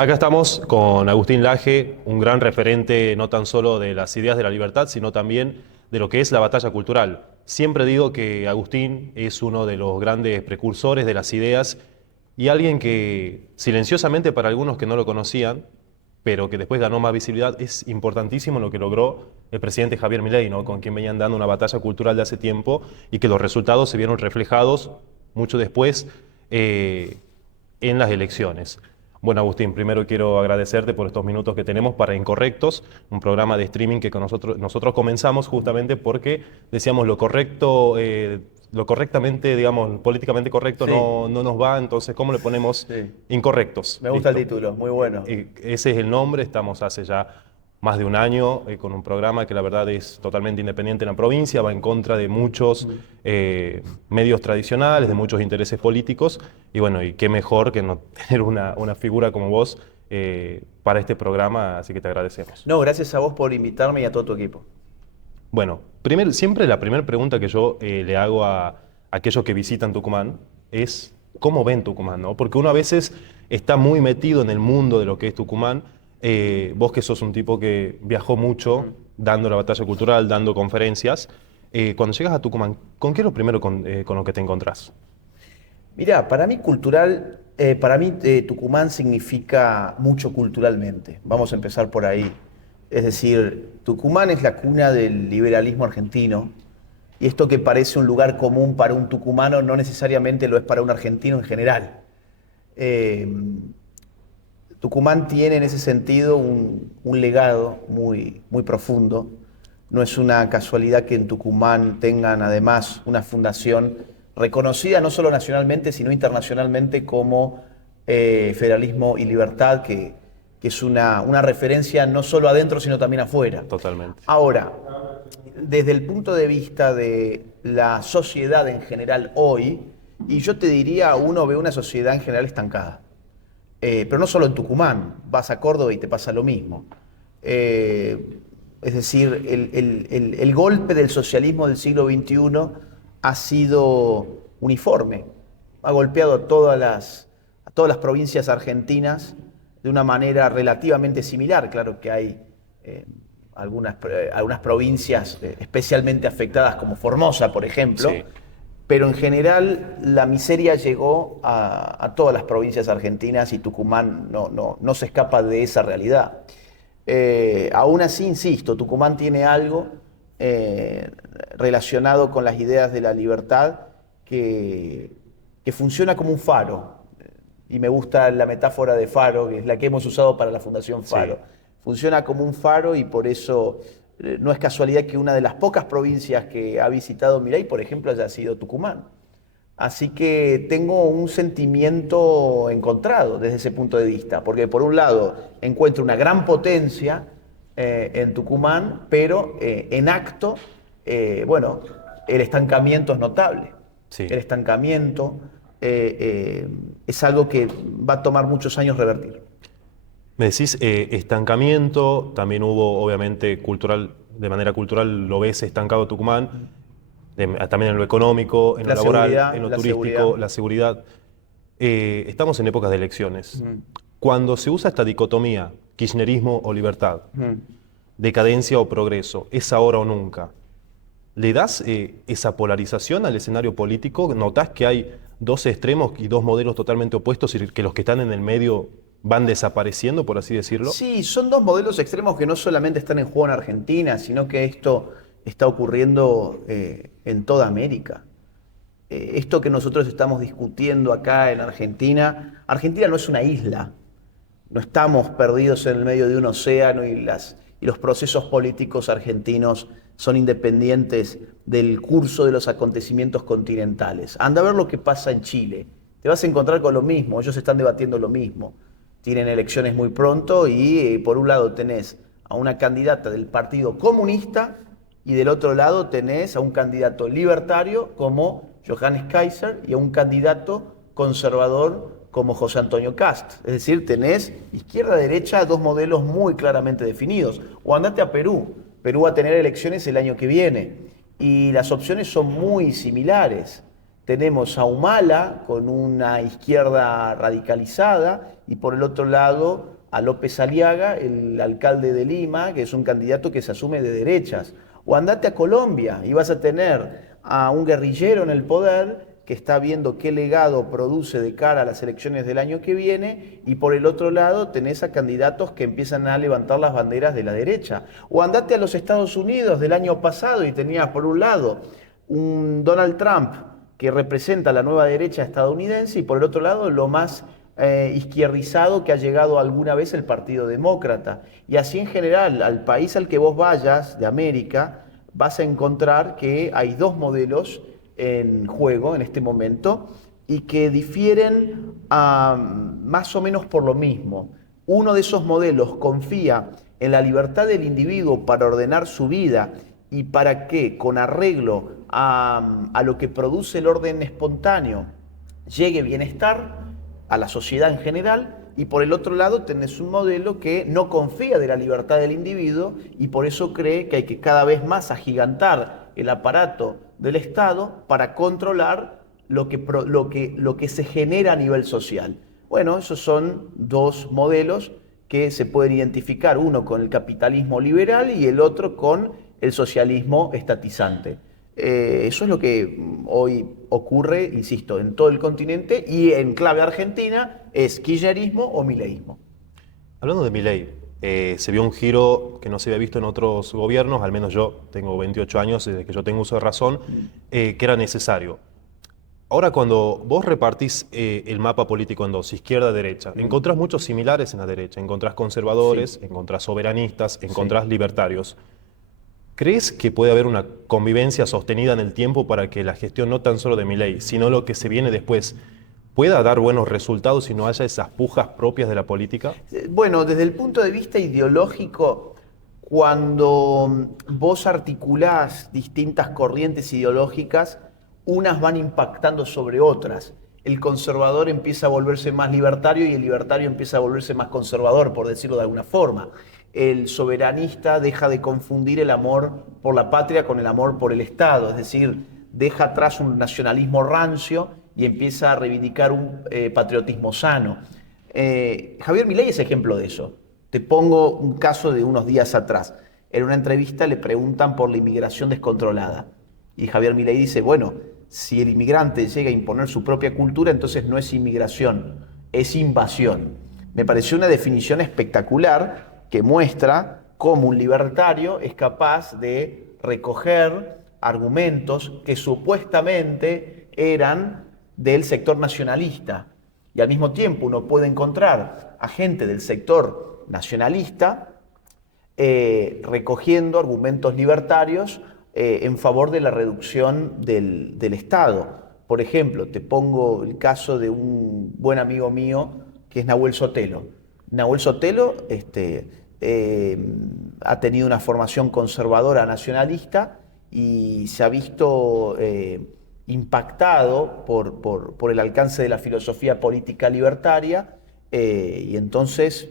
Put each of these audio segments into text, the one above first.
Acá estamos con Agustín Laje, un gran referente no tan solo de las ideas de la libertad, sino también de lo que es la batalla cultural. Siempre digo que Agustín es uno de los grandes precursores de las ideas y alguien que silenciosamente para algunos que no lo conocían, pero que después ganó más visibilidad, es importantísimo lo que logró el presidente Javier Milei, ¿no? Con quien venían dando una batalla cultural de hace tiempo y que los resultados se vieron reflejados mucho después en las elecciones. Bueno, Agustín, primero quiero agradecerte por estos minutos que tenemos para Incorrectos, un programa de streaming que con nosotros comenzamos justamente porque decíamos lo correcto, lo correctamente, digamos, políticamente correcto Sí, no nos va, entonces, ¿cómo le ponemos sí. Incorrectos? Me gusta el Listo. título, muy bueno. Ese es el nombre, estamos hace ya más de un año con un programa que la verdad es totalmente independiente en la provincia, va en contra de muchos medios tradicionales, de muchos intereses políticos, y bueno, y qué mejor que no tener una figura como vos para este programa, así que te agradecemos. No, gracias a vos por invitarme y a todo tu equipo. Bueno, siempre la primera pregunta que yo le hago a aquellos que visitan Tucumán es cómo ven Tucumán, ¿no? Porque uno a veces está muy metido en el mundo de lo que es Tucumán. Vos que sos un tipo que viajó mucho, dando la batalla cultural, dando conferencias, cuando llegas a Tucumán, ¿con qué es lo primero con lo que te encontrás? Mirá, para mí Tucumán significa mucho culturalmente. Vamos a empezar por ahí. Es decir, Tucumán es la cuna del liberalismo argentino y esto que parece un lugar común para un tucumano no necesariamente lo es para un argentino en general. Eh, Tucumán tiene en ese sentido un legado muy profundo. No es una casualidad que en Tucumán tengan además una fundación reconocida no solo nacionalmente, sino internacionalmente como Federalismo y Libertad, que es una referencia no solo adentro, sino también afuera. Totalmente. Ahora, desde el punto de vista de la sociedad en general hoy, y yo te diría, uno ve una sociedad en general estancada. Pero no solo en Tucumán, vas a Córdoba y te pasa lo mismo. Es decir, el golpe del socialismo del siglo XXI ha sido uniforme, ha golpeado a todas las provincias argentinas de una manera relativamente similar. Claro que hay algunas provincias especialmente afectadas como Formosa, por ejemplo, Sí. pero en general la miseria llegó a todas las provincias argentinas y Tucumán no se escapa de esa realidad. Aún así, insisto, Tucumán tiene algo eh, relacionado con las ideas de la libertad que, que funciona como un faro. Y me gusta la metáfora de faro, que es la que hemos usado para la Fundación Sí. Faro. Funciona como un faro y por eso no es casualidad que una de las pocas provincias que ha visitado Milei, por ejemplo, haya sido Tucumán. Así que tengo un sentimiento encontrado desde ese punto de vista, porque por un lado encuentro una gran potencia en Tucumán, pero en acto, bueno, el estancamiento es notable. Sí. El estancamiento es algo que va a tomar muchos años revertir. Me decís estancamiento, también hubo obviamente cultural, de manera cultural lo ves estancado Tucumán, también en lo económico, en lo La laboral, en seguridad, lo la turístico, seguridad. la seguridad. Estamos en épocas de elecciones. Ujú, Cuando se usa esta dicotomía, kirchnerismo o libertad, ujú. decadencia o progreso, es ahora o nunca, ¿le das esa polarización al escenario político? ¿Notás que hay dos extremos y dos modelos totalmente opuestos y que los que están en el medio van desapareciendo, por así decirlo? Sí, son dos modelos extremos que no solamente están en juego en Argentina, sino que esto está ocurriendo en toda América. Esto que nosotros estamos discutiendo acá en Argentina, Argentina no es una isla, no estamos perdidos en el medio de un océano y los procesos políticos argentinos son independientes del curso de los acontecimientos continentales. Anda a ver lo que pasa en Chile, te vas a encontrar con lo mismo, ellos están debatiendo lo mismo. Tienen elecciones muy pronto y por un lado tenés a una candidata del Partido Comunista y del otro lado tenés a un candidato libertario como Johannes Kaiser y a un candidato conservador como José Antonio Cast. Es decir, tenés izquierda-derecha dos modelos muy claramente definidos. O andate a Perú. Perú va a tener elecciones el año que viene y las opciones son muy similares. tenemos a Humala con una izquierda radicalizada y por el otro lado a López Aliaga, el alcalde de Lima, que es un candidato que se asume de derechas. O andate a Colombia y vas a tener a un guerrillero en el poder que está viendo qué legado produce de cara a las elecciones del año que viene, y por el otro lado tenés a candidatos que empiezan a levantar las banderas de la derecha. O andate a los Estados Unidos del año pasado y tenías por un lado un Donald Trump que representa la nueva derecha estadounidense y por el otro lado lo más izquierdizado que ha llegado alguna vez el Partido Demócrata. Y así en general, al país al que vos vayas de América, vas a encontrar que hay dos modelos en juego en este momento y que difieren más o menos por lo mismo. Uno de esos modelos confía en la libertad del individuo para ordenar su vida y para que, con arreglo a lo que produce el orden espontáneo, llegue bienestar a la sociedad en general, y por el otro lado tenés un modelo que no confía de la libertad del individuo y por eso cree que hay que cada vez más agigantar el aparato del Estado para controlar lo que se genera a nivel social. Bueno, esos son dos modelos que se pueden identificar, uno con el capitalismo liberal y el otro con el socialismo estatizante. Eso es lo que hoy ocurre, insisto, en todo el continente, y en clave argentina es kirchnerismo o mileísmo. Hablando de Milei, se vio un giro que no se había visto en otros gobiernos, al menos yo tengo 28 años, desde que yo tengo uso de razón, que era necesario. Ahora, cuando vos repartís el mapa político en dos, izquierda-derecha, encontrás muchos similares en la derecha, encontrás conservadores, encontrás soberanistas, encontrás libertarios. ¿Crees que puede haber una convivencia sostenida en el tiempo para que la gestión no tan solo de Milei, sino lo que se viene después, pueda dar buenos resultados y no haya esas pujas propias de la política? Bueno, desde el punto de vista ideológico, cuando vos articulás distintas corrientes ideológicas, unas van impactando sobre otras. El conservador empieza a volverse más libertario y el libertario empieza a volverse más conservador, por decirlo de alguna forma. El soberanista deja de confundir el amor por la patria con el amor por el Estado, es decir, deja atrás un nacionalismo rancio y empieza a reivindicar un patriotismo sano. Javier Milei es ejemplo de eso. Te pongo un caso de unos días atrás. En una entrevista le preguntan por la inmigración descontrolada y Javier Milei dice, bueno, si el inmigrante llega a imponer su propia cultura, entonces no es inmigración, es invasión. Me pareció una definición espectacular que muestra cómo un libertario es capaz de recoger argumentos que supuestamente eran del sector nacionalista. Y al mismo tiempo uno puede encontrar a gente del sector nacionalista recogiendo argumentos libertarios en favor de la reducción del Estado. Por ejemplo, te pongo el caso de un buen amigo mío que es Nahuel Sotelo. Nahuel Sotelo ha tenido una formación conservadora nacionalista y se ha visto impactado por el alcance de la filosofía política libertaria y entonces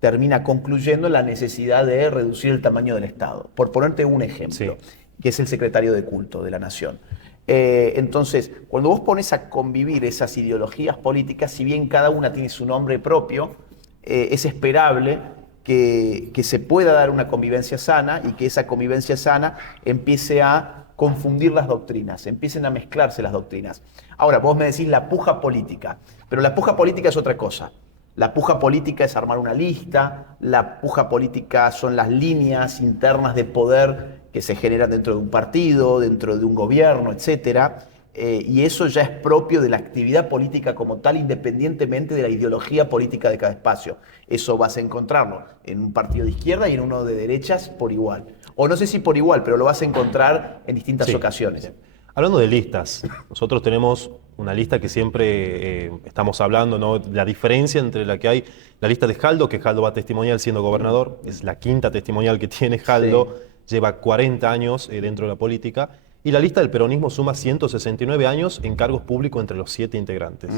termina concluyendo la necesidad de reducir el tamaño del Estado. Por ponerte un ejemplo, que es el secretario de culto de la Nación. Entonces, cuando vos pones a convivir esas ideologías políticas, si bien cada una tiene su nombre propio, es esperable que se pueda dar una convivencia sana y que esa convivencia sana empiece a confundir las doctrinas, empiecen a mezclarse las doctrinas. Ahora, vos me decís la puja política, pero la puja política es otra cosa. La puja política es armar una lista, la puja política son las líneas internas de poder que se generan dentro de un partido, dentro de un gobierno, etcétera. Y eso ya es propio de la actividad política como tal, independientemente de la ideología política de cada espacio. Eso vas a encontrarlo en un partido de izquierda y en uno de derechas por igual. O no sé si por igual, pero lo vas a encontrar en distintas ocasiones. Hablando de listas, nosotros tenemos una lista que siempre estamos hablando, ¿no? La diferencia entre la que hay, la lista de Jaldo, que Jaldo va testimonial siendo gobernador, es la quinta testimonial que tiene Jaldo, lleva 40 años dentro de la política, y la lista del peronismo suma 169 años en cargos públicos entre los 7 integrantes.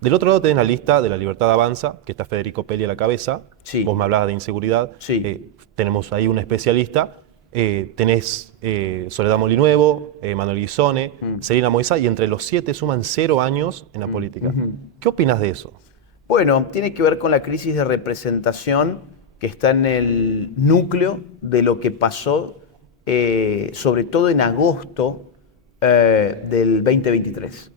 Del otro lado tenés la lista de la Libertad Avanza, que está Federico Peli a la cabeza, vos me hablabas de inseguridad, tenemos ahí un especialista, Tenés Soledad Molinuevo, Manuel Guisone, Celina Moisá, y entre los 7 suman 0 años en la política. ¿Qué opinas de eso? Bueno, tiene que ver con la crisis de representación que está en el núcleo de lo que pasó, sobre todo en agosto del 2023. Es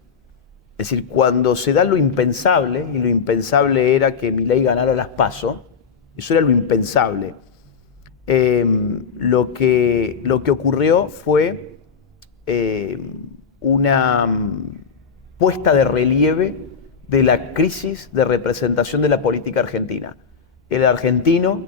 decir, cuando se da lo impensable, y lo impensable era que Milei ganara las PASO, eso era lo impensable. Lo que ocurrió fue una puesta de relieve de la crisis de representación de la política argentina. El argentino,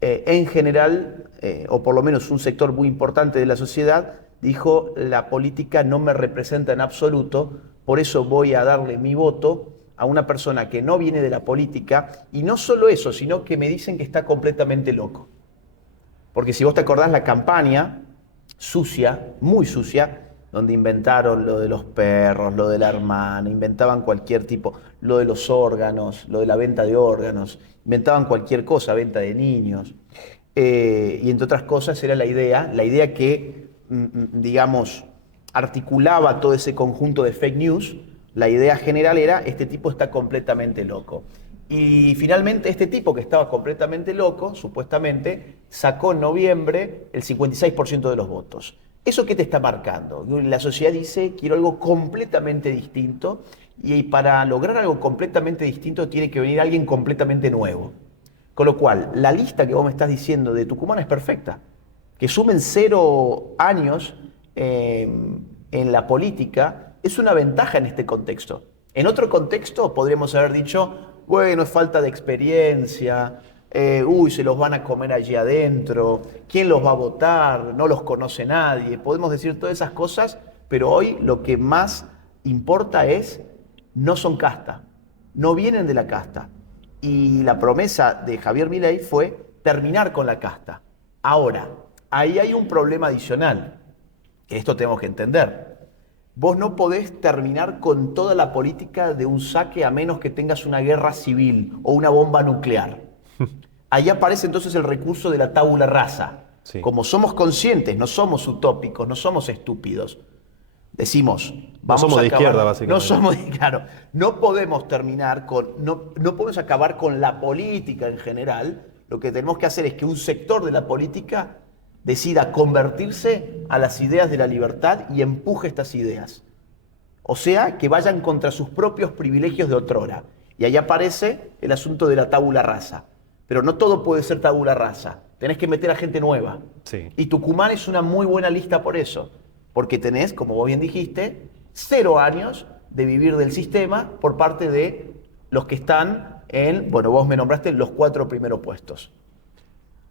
en general, o por lo menos un sector muy importante de la sociedad, dijo: la política no me representa en absoluto, por eso voy a darle mi voto a una persona que no viene de la política, y no solo eso, sino que me dicen que está completamente loco. Porque si vos te acordás la campaña sucia, muy sucia, donde inventaron lo de los perros, lo de la hermana, inventaban cualquier tipo, lo de los órganos, lo de la venta de órganos, inventaban cualquier cosa, venta de niños. Y entre otras cosas era la idea que, digamos, articulaba todo ese conjunto de fake news. La idea general era: este tipo está completamente loco. Y finalmente este tipo, que estaba completamente loco, supuestamente, sacó en noviembre el 56% de los votos. ¿Eso qué te está marcando? La sociedad dice: quiero algo completamente distinto, y para lograr algo completamente distinto tiene que venir alguien completamente nuevo. Con lo cual, la lista que vos me estás diciendo de Tucumán es perfecta. Que sumen 0 años en la política es una ventaja en este contexto. En otro contexto podríamos haber dicho: bueno, es falta de experiencia, se los van a comer allí adentro, ¿quién los va a votar? No los conoce nadie. Podemos decir todas esas cosas, pero hoy lo que más importa es: no son casta, no vienen de la casta. Y la promesa de Javier Milei fue terminar con la casta. Ahora, ahí hay un problema adicional, que esto tenemos que entender. Vos no podés terminar con toda la política de un saque a menos que tengas una guerra civil o una bomba nuclear. Ahí aparece entonces el recurso de la tabula rasa. Sí. Como somos conscientes, no somos utópicos, no somos estúpidos, decimos: No somos de izquierda, básicamente. No somos, claro, no podemos terminar no podemos acabar con la política en general. Lo que tenemos que hacer es que un sector de la política decida convertirse a las ideas de la libertad y empuje estas ideas. O sea, que vayan contra sus propios privilegios de otrora. Y ahí aparece el asunto de la tabula rasa. Pero no todo puede ser tabula rasa. Tenés que meter a gente nueva. Sí. Y Tucumán es una muy buena lista por eso. Porque tenés, como vos bien dijiste, 0 años de vivir del sistema por parte de los que están en, bueno, vos me nombraste los 4 primeros puestos.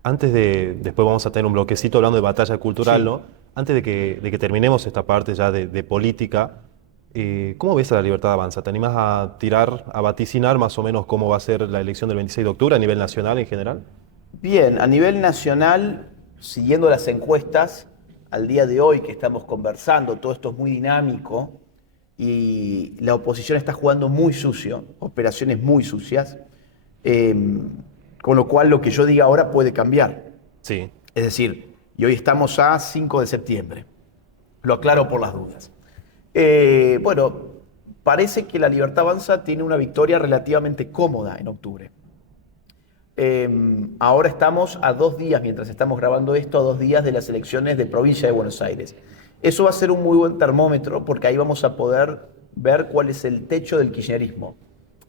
Después vamos a tener un bloquecito hablando de batalla cultural, Sí. ¿no? Antes de que terminemos esta parte ya de política, ¿cómo ves a La Libertad Avanza? ¿Te animás a vaticinar más o menos cómo va a ser la elección del 26 de octubre a nivel nacional en general? Bien, a nivel nacional, siguiendo las encuestas, al día de hoy que estamos conversando, todo esto es muy dinámico y la oposición está jugando muy sucio, operaciones muy sucias, con lo cual lo que yo diga ahora puede cambiar. Sí. Es decir, y hoy estamos a 5 de septiembre. Lo aclaro por las dudas. Bueno, parece que La Libertad Avanza tiene una victoria relativamente cómoda en octubre. Ahora estamos a 2 días, mientras estamos grabando esto, a 2 días de las elecciones de provincia de Buenos Aires. Eso va a ser un muy buen termómetro, porque ahí vamos a poder ver cuál es el techo del kirchnerismo.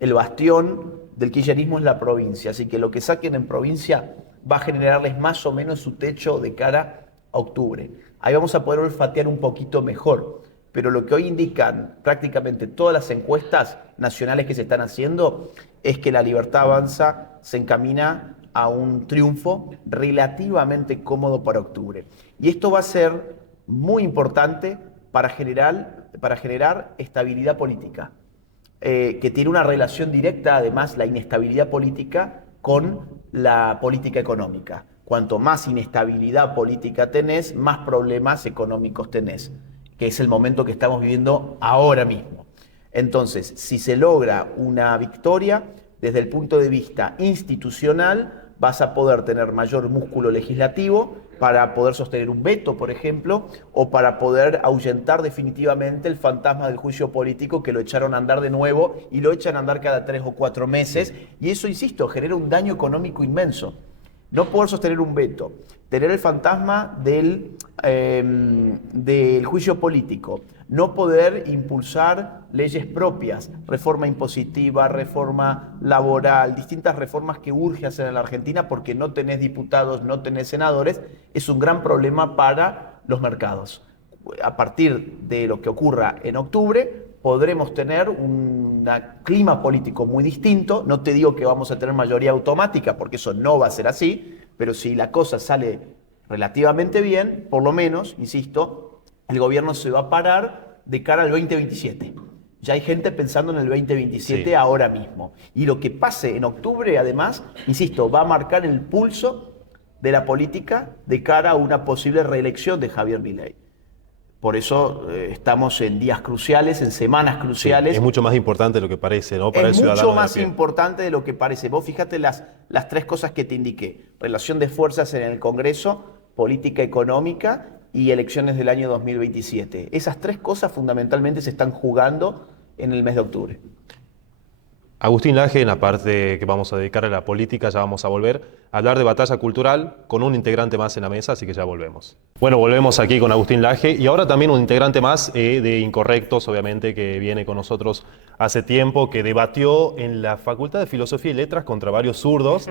El bastión del kirchnerismo es la provincia, así que lo que saquen en provincia va a generarles más o menos su techo de cara a octubre. Ahí vamos a poder olfatear un poquito mejor, pero lo que hoy indican prácticamente todas las encuestas nacionales que se están haciendo es que La Libertad Avanza se encamina a un triunfo relativamente cómodo para octubre. Y esto va a ser muy importante para generar estabilidad política. Que tiene una relación directa, además, la inestabilidad política con la política económica. Cuanto más inestabilidad política tenés, más problemas económicos tenés, que es el momento que estamos viviendo ahora mismo. Entonces, si se logra una victoria, desde el punto de vista institucional, vas a poder tener mayor músculo legislativo, para poder sostener un veto, por ejemplo, o para poder ahuyentar definitivamente el fantasma del juicio político que lo echaron a andar de nuevo y lo echan a andar cada 3 o 4 meses. Y eso, insisto, genera un daño económico inmenso. No poder sostener un veto, tener el fantasma del juicio político, no poder impulsar leyes propias, reforma impositiva, reforma laboral, distintas reformas que urge hacer en la Argentina porque no tenés diputados, no tenés senadores, es un gran problema para los mercados. A partir de lo que ocurra en octubre, podremos tener un clima político muy distinto. No te digo que vamos a tener mayoría automática, porque eso no va a ser así, pero si la cosa sale relativamente bien, por lo menos, insisto, el gobierno se va a parar de cara al 2027. Ya hay gente pensando en el 2027 ahora mismo. Y lo que pase en octubre, además, insisto, va a marcar el pulso de la política de cara a una posible reelección de Javier Milei. Por eso estamos en días cruciales, en semanas cruciales. Es mucho más importante de lo que parece, ¿no? Para el ciudadano. Es mucho más importante de lo que parece. Vos fíjate las 3 cosas que te indiqué. Relación de fuerzas en el Congreso, política económica y elecciones del año 2027. Esas 3 cosas fundamentalmente se están jugando en el mes de octubre. Agustín Laje, en la parte que vamos a dedicar a la política, ya vamos a volver a hablar de batalla cultural con un integrante más en la mesa, así que ya volvemos. Bueno, volvemos aquí con Agustín Laje y ahora también un integrante más de Incorrectos, obviamente, que viene con nosotros hace tiempo, que debatió en la Facultad de Filosofía y Letras contra varios zurdos.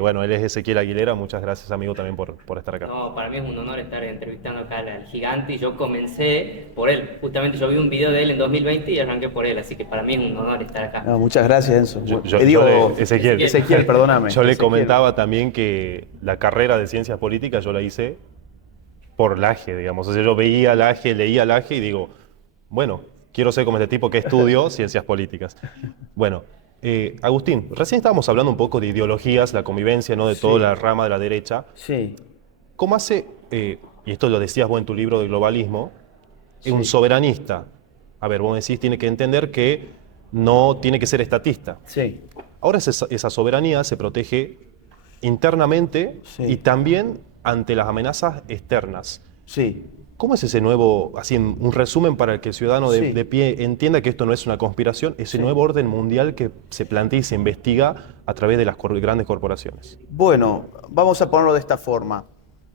Bueno, él es Ezequiel Aguilera. Muchas gracias, amigo, también por estar acá. No, para mí es un honor estar entrevistando acá al gigante y yo comencé por él. Justamente yo vi un video de él en 2020 y arranqué por él, así que para mí es un honor estar acá. No, muchas gracias, Enzo. Ezequiel, perdóname. Yo le comentaba también que la carrera de Ciencias Políticas yo la hice por Laje, digamos. O sea, yo veía Laje, leía Laje y digo, bueno, quiero ser como este tipo que estudió Ciencias Políticas. Bueno, Agustín, recién estábamos hablando un poco de ideologías, la convivencia, ¿no? De toda la rama de la derecha. Sí. ¿Cómo hace, y esto lo decías vos en tu libro de globalismo, un soberanista? A ver, vos decís, tiene que entender que no tiene que ser estatista. Sí. Ahora esa soberanía se protege internamente y también ante las amenazas externas. Sí. ¿Cómo es ese nuevo, así en un resumen para que el ciudadano de pie entienda que esto no es una conspiración, ese nuevo orden mundial que se plantea y se investiga a través de las grandes corporaciones? Bueno, vamos a ponerlo de esta forma.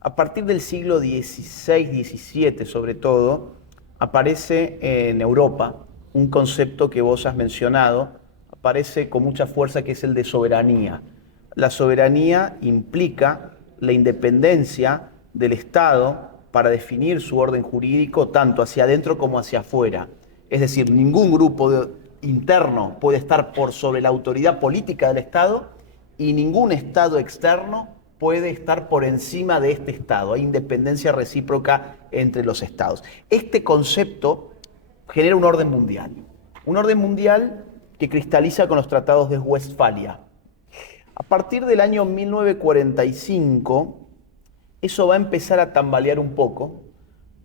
A partir del siglo XVI, XVII sobre todo, aparece en Europa un concepto que vos has mencionado, aparece con mucha fuerza, que es el de soberanía. La soberanía implica la independencia del Estado para definir su orden jurídico tanto hacia adentro como hacia afuera. Es decir, ningún grupo interno puede estar por sobre la autoridad política del Estado y ningún Estado externo puede estar por encima de este Estado. Hay independencia recíproca entre los Estados. Este concepto genera un orden mundial que cristaliza con los tratados de Westfalia. A partir del año 1945, eso va a empezar a tambalear un poco,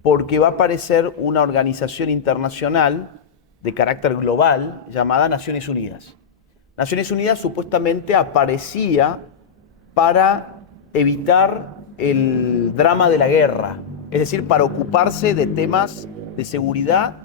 porque va a aparecer una organización internacional de carácter global llamada Naciones Unidas. Naciones Unidas supuestamente aparecía para evitar el drama de la guerra, es decir, para ocuparse de temas de seguridad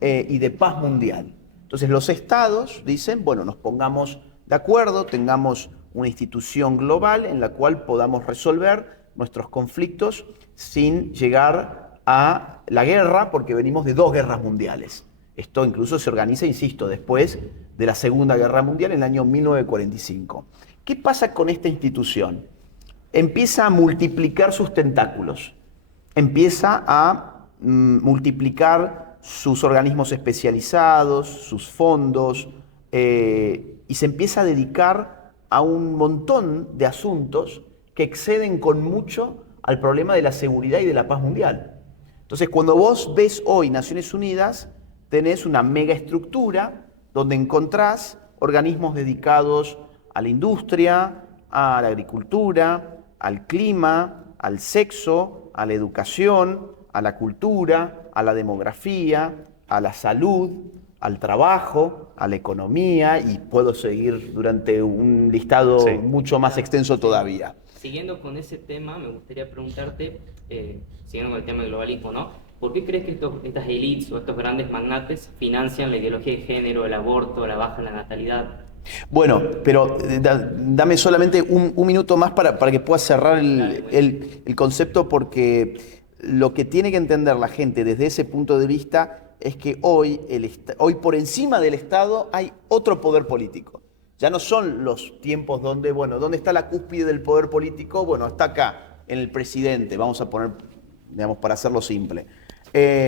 y de paz mundial. Entonces los estados dicen, bueno, nos pongamos de acuerdo, tengamos una institución global en la cual podamos resolver nuestros conflictos sin llegar a la guerra, porque venimos de 2 guerras mundiales. Esto incluso se organiza, insisto, después de la Segunda Guerra Mundial en el año 1945. ¿Qué pasa con esta institución? Empieza a multiplicar sus tentáculos, empieza a multiplicar sus organismos especializados, sus fondos, y se empieza a dedicar a un montón de asuntos que exceden con mucho al problema de la seguridad y de la paz mundial. Entonces, cuando vos ves hoy Naciones Unidas, tenés una mega estructura donde encontrás organismos dedicados a la industria, a la agricultura, al clima, al sexo, a la educación, a la cultura, a la demografía, a la salud, al trabajo, a la economía, y puedo seguir durante un listado Sí. mucho más extenso todavía. Siguiendo con ese tema, me gustaría preguntarte, siguiendo con el tema del globalismo, ¿no? ¿Por qué crees que estas élites o estos grandes magnates financian la ideología de género, el aborto, la baja en la natalidad? Bueno, pero dame solamente un minuto más para que pueda cerrar Dale, buenísimo. el concepto, porque lo que tiene que entender la gente desde ese punto de vista es que hoy, hoy por encima del Estado hay otro poder político. Ya no son los tiempos donde, bueno, ¿dónde está la cúspide del poder político? Bueno, está acá, en el presidente, vamos a poner, digamos, para hacerlo simple.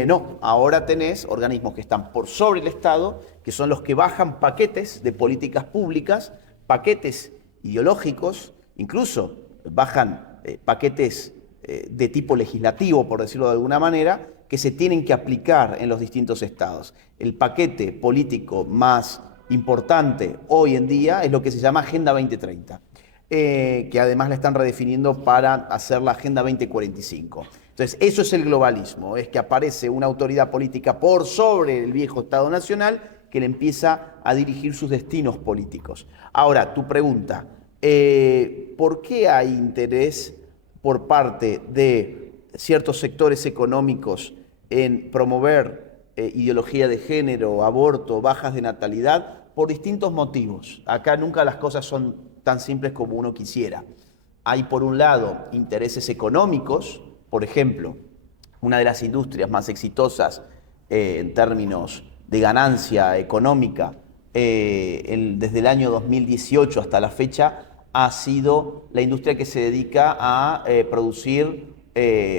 No, ahora tenés organismos que están por sobre el Estado, que son los que bajan paquetes de políticas públicas, paquetes ideológicos, incluso bajan paquetes de tipo legislativo, por decirlo de alguna manera, que se tienen que aplicar en los distintos estados. El paquete político más importante hoy en día es lo que se llama Agenda 2030, que además la están redefiniendo para hacer la Agenda 2045. Entonces, eso es el globalismo, es que aparece una autoridad política por sobre el viejo Estado Nacional que le empieza a dirigir sus destinos políticos. Ahora, tu pregunta, ¿por qué hay interés por parte de ciertos sectores económicos en promover ideología de género, aborto, bajas de natalidad? Por distintos motivos. Acá nunca las cosas son tan simples como uno quisiera. Hay, por un lado, intereses económicos. Por ejemplo, una de las industrias más exitosas en términos de ganancia económica desde el año 2018 hasta la fecha ha sido la industria que se dedica a producir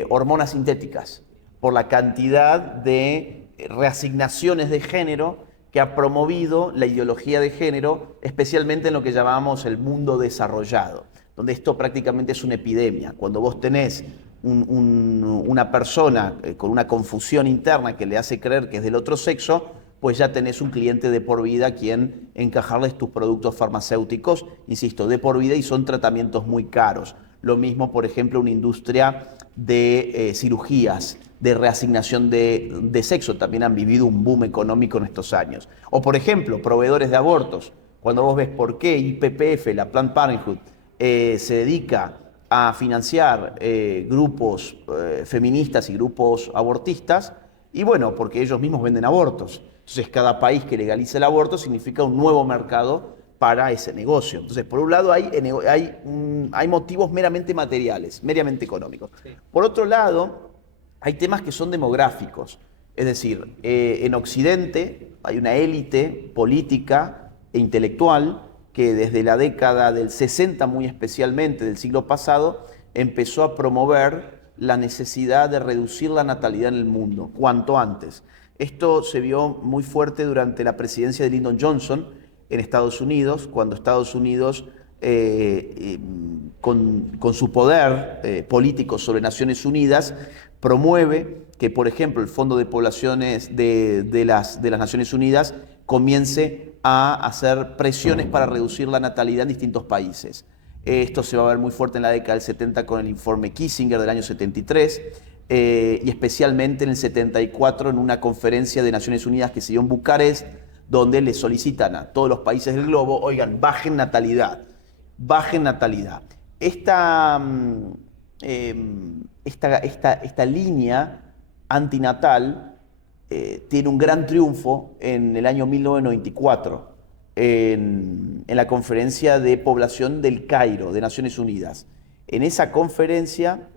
hormonas sintéticas, por la cantidad de reasignaciones de género que ha promovido la ideología de género, especialmente en lo que llamamos el mundo desarrollado, donde esto prácticamente es una epidemia. Cuando vos tenés una persona con una confusión interna que le hace creer que es del otro sexo, pues ya tenés un cliente de por vida a quien encajarles tus productos farmacéuticos, insisto, de por vida, y son tratamientos muy caros. Lo mismo, por ejemplo, una industria de cirugías, de reasignación de sexo, también han vivido un boom económico en estos años. O, por ejemplo, proveedores de abortos. Cuando vos ves por qué IPPF, la Planned Parenthood, se dedica a financiar grupos feministas y grupos abortistas, y bueno, porque ellos mismos venden abortos. Entonces, cada país que legalice el aborto significa un nuevo mercado para ese negocio. Entonces, por un lado hay motivos meramente materiales, meramente económicos. Sí. Por otro lado, hay temas que son demográficos. Es decir, en Occidente hay una élite política e intelectual que desde la década del 60, muy especialmente del siglo pasado, empezó a promover la necesidad de reducir la natalidad en el mundo, cuanto antes. Esto se vio muy fuerte durante la presidencia de Lyndon Johnson en Estados Unidos, cuando Estados Unidos, con su poder político sobre Naciones Unidas, promueve que, por ejemplo, el Fondo de Poblaciones de las Naciones Unidas comience a hacer presiones para reducir la natalidad en distintos países. Esto se va a ver muy fuerte en la década del 70 con el informe Kissinger del año 73, y especialmente en el 74 en una conferencia de Naciones Unidas que se dio en Bucarest, donde le solicitan a todos los países del globo, oigan, bajen natalidad, bajen natalidad. Esta línea antinatal tiene un gran triunfo en el año 1994, en la conferencia de población del Cairo, de Naciones Unidas. En esa conferencia,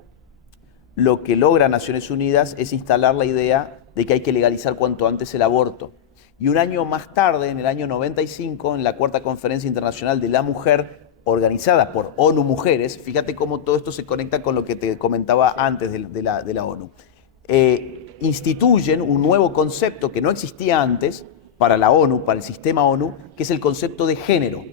lo que logra Naciones Unidas es instalar la idea de que hay que legalizar cuanto antes el aborto. Y un año más tarde, en el año 95, en la Cuarta Conferencia Internacional de la Mujer, organizada por ONU Mujeres, fíjate cómo todo esto se conecta con lo que te comentaba antes de la ONU, instituyen un nuevo concepto que no existía antes para la ONU, para el sistema ONU, que es el concepto de género.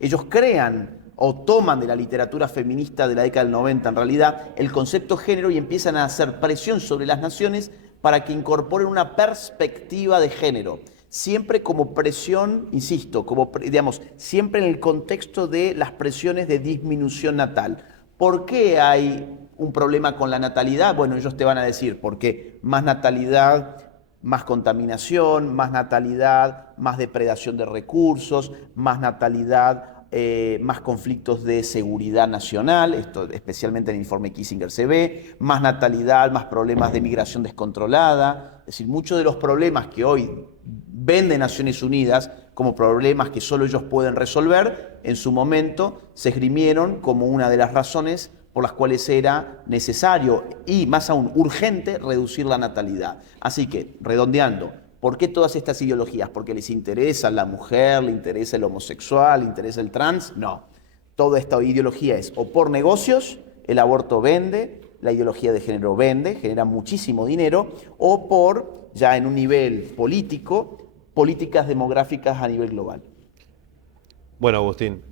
Ellos crean o toman de la literatura feminista de la década del 90, en realidad, el concepto género, y empiezan a hacer presión sobre las naciones para que incorporen una perspectiva de género. Siempre como presión, insisto, como, digamos, siempre en el contexto de las presiones de disminución natal. ¿Por qué hay un problema con la natalidad? Bueno, ellos te van a decir, porque más natalidad más contaminación, más natalidad, más depredación de recursos, más natalidad, más conflictos de seguridad nacional, esto especialmente en el informe Kissinger se ve, más natalidad, más problemas de migración descontrolada, es decir, muchos de los problemas que hoy vende Naciones Unidas como problemas que solo ellos pueden resolver, en su momento se esgrimieron como una de las razones por las cuales era necesario y más aún urgente reducir la natalidad. Así que, redondeando, ¿por qué todas estas ideologías? ¿Porque les interesa la mujer, le interesa el homosexual, le interesa el trans? No. Toda esta ideología es o por negocios, el aborto vende, la ideología de género vende, genera muchísimo dinero, o por, ya en un nivel político, políticas demográficas a nivel global. Bueno, Agustín,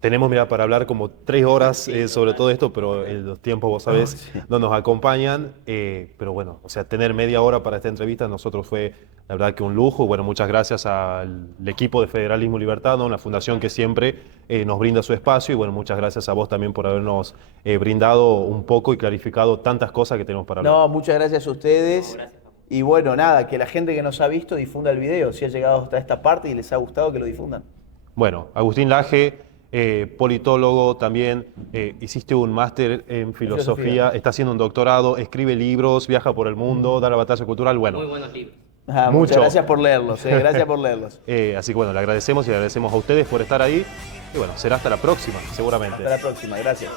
tenemos, mira, para hablar como 3 horas sobre todo esto, pero los tiempos, vos sabés, Sí. no nos acompañan. Pero bueno, o sea, tener media hora para esta entrevista a nosotros fue, la verdad, que un lujo. Bueno, muchas gracias al equipo de Federalismo Libertad, ¿no? Una fundación que siempre nos brinda su espacio. Y bueno, muchas gracias a vos también por habernos brindado un poco y clarificado tantas cosas que tenemos para hablar. No, muchas gracias a ustedes. No, gracias. Y bueno, nada, que la gente que nos ha visto difunda el video. Si ha llegado hasta esta parte y les ha gustado, que lo difundan. Bueno, Agustín Laje, politólogo también, hiciste un máster en filosofía, está haciendo un doctorado, escribe libros, viaja por el mundo, da la batalla cultural, bueno. Muy buenos libros. Muchas Mucho. gracias por leerlos, gracias por leerlos. Así que bueno, le agradecemos y le agradecemos a ustedes por estar ahí. Y bueno, será hasta la próxima, seguramente. Hasta la próxima, gracias.